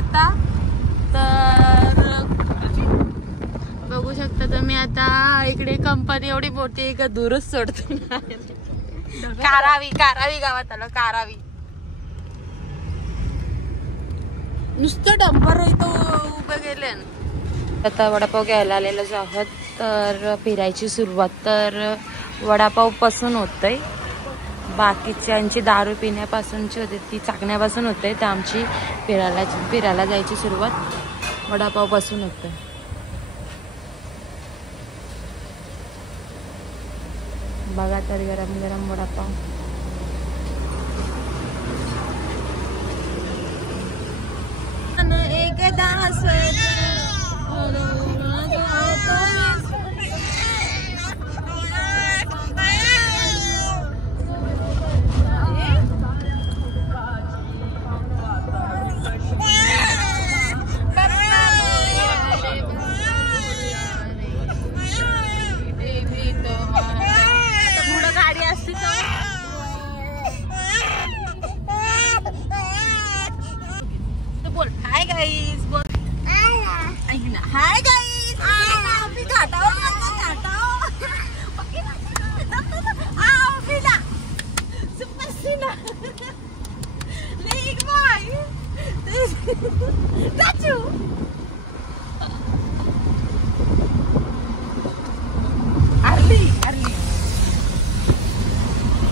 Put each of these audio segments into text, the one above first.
आता तर बघू शकता तुम्ही। आता इकडे कंपनी एवढी मोठी आहे का दूरच सोडतो। कारावी गावात आलं, कारावी। नुसतं डंपर इथं उभे गेले। आता वडापाव घ्यायला आलेलो आहोत। तर फिरायची सुरुवात तर वडापाव पासून होतय, बाकीच्यांची दारू पिण्यापासूनची होते ती चाकण्यापासून होते, तर आमची फिरायला जायची सुरुवात वडापाव पासून होते। बघा तर गरम गरम वडापाव।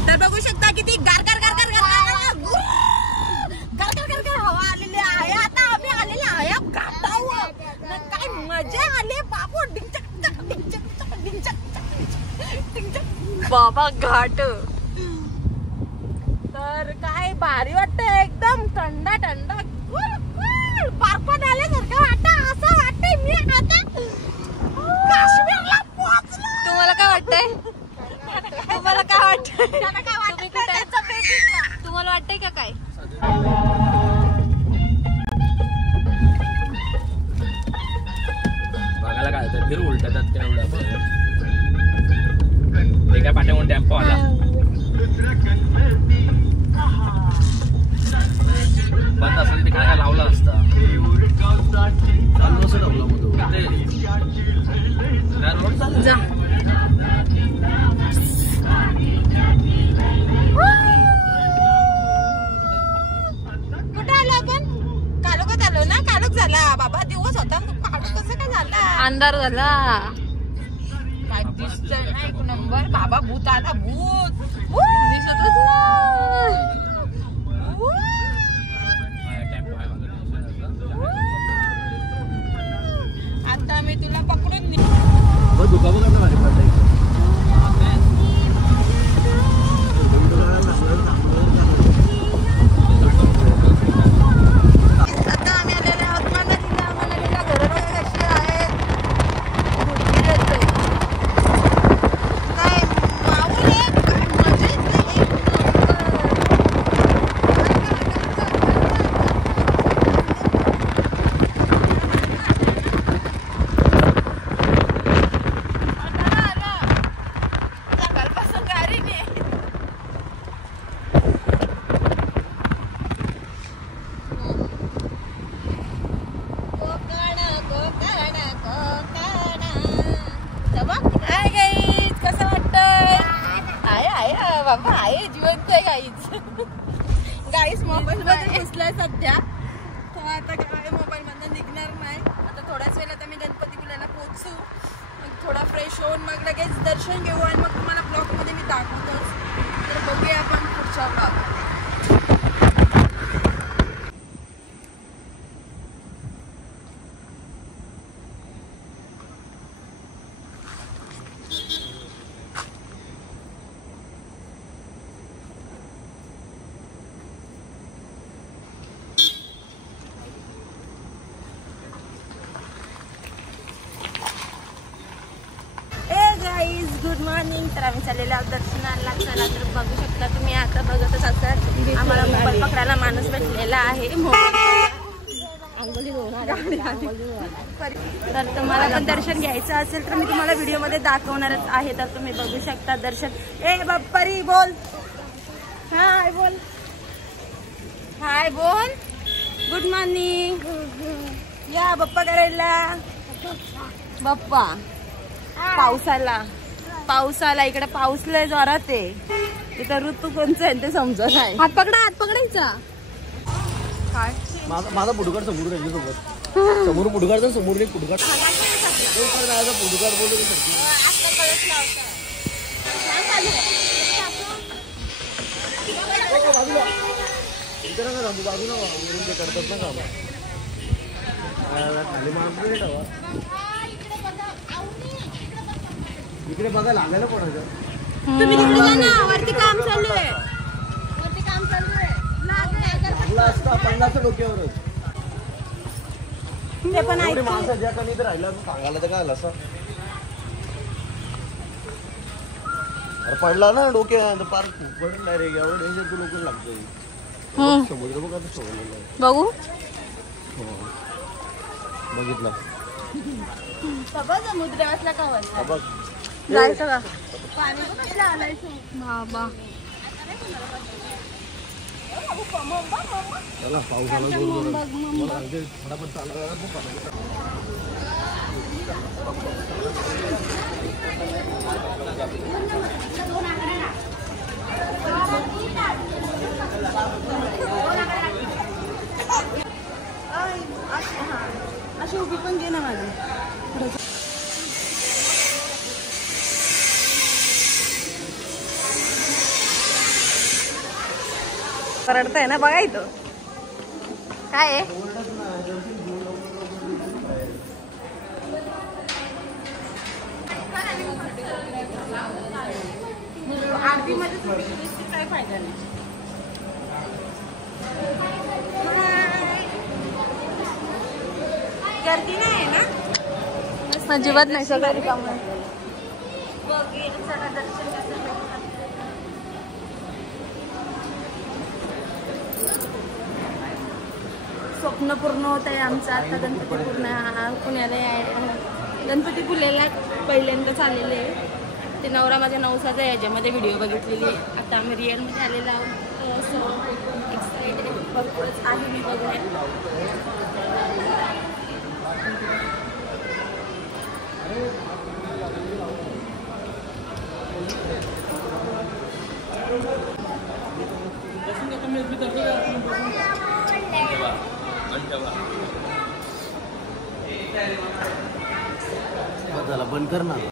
तर बघू शकता किती गार गार गार गार गार गार गार गार गार हवा आलेली आहे। आता आम्ही आलेले आहे घाटावर, काय मजा आली बाबू। डिंचक डिंचक डिंचक डिंचक बाबा घाट। तर काय भारी वाटतंय, एकदम थंडा थंडा बर्फ आल्यासारखं वाटतं। असं वाटतंय मी आता काश्मीरला पोहोचलो। तुम्हाला काय वाटतंय? तुम्हाला काय वाटतंय? तुम्ही कुठे? तुम्हाला वाटतंय का काय? बघायला काय होतं, फिर उलटतात तेवढं एका पाठ्यावर टेम्पो आला। बंद असेल तिकडे काय लावला असता, चालू असं लावला मग तो जा। कुठे आलो आपण? कालोखात आलो ना? कालोख झाला बाबा, दिवस होता कालोख कसं काय झाला? अंधार झाला, काय दिसतंय ना एक नंबर। बाबा भूत आला, भूत दिसतच ना। आता मी तुला पकडून बाबा आहे जिवंत आहे गाईस। मोबाईल मध्ये घुसलाय सध्या, तो आता काय मोबाईल मधून निघणार नाही। आता थोड्याच वेळात आम्ही गणपतीपुळ्याला पोहोचू, मग थोडा फ्रेश होऊन मग लगेच दर्शन घेऊ आणि मग तुम्हाला ब्लॉग मध्ये मी दाखवतोच। तर बघूया आपण पुढच्या ब्लॉग। Good morning. तर आम्ही चाललेलो आहोत दर्शनाला। चला तर बघू शकता तुम्ही, आता बघतच असाल आम्हाला मोबाईल पकडायला माणूस भेटलेला आहे। तर तुम्हाला पण दर्शन घ्यायचं असेल तर मी तुम्हाला व्हिडिओ मध्ये दाखवणारच आहे। तर तुम्ही बघू शकता दर्शन। ए बप्परी बोल, हाय बोल, हाय बोल। Good morning. या बाप्पा करायला. बाप्पा पावसाला इकडे पाऊस लय जोरात आहे. इथं ऋतू कोणचं आहे ते समजत नाही. हात पकडायचा. काय माझा पुढकार समोर सोबत समोर पुढकार समोर एक पुढकार पुढकार बोलू बाजूला करतात ना का खाली माणसं इकडे बघा लागायला पडायचं. वरती काम चालू आहे. असता 50 डोक्यावरच ते पण एवढी माणसं ज्या कमी तर राहिला सांगायला तर काय आलं असं पडला ना डोक्या पार पडून डायरेक्ट एवढं डेंजर तू लोक लागतं. समुद्र बघा बघू बघितलं समुद्र वाचला का बघ जायचं का पाणी कसलं आलायचं बाबा. चला पाऊस आला जोर फटाफट चालू अशी उभी पण घे ना माझी. रडतंय ना बघा इथं काय आहे. आरती मध्ये काय फायदा नाही. गर्दी नाही ना अजिबात नाही. सगळं काम स्वप्न पूर्ण होत आहे आमचं. आता पुण्याला गणपतीपुळ्याला पहिल्यांदाच आलेले आहे. ते नवरा माझ्या नवसाचा याच्यामध्ये व्हिडिओ बघितलेली आहे. आता आम्ही रिअलमध्ये आलेलो आहोत. असं एक्साइटेड भरपूरच आहे मी बघण्यात. बंद कर ना.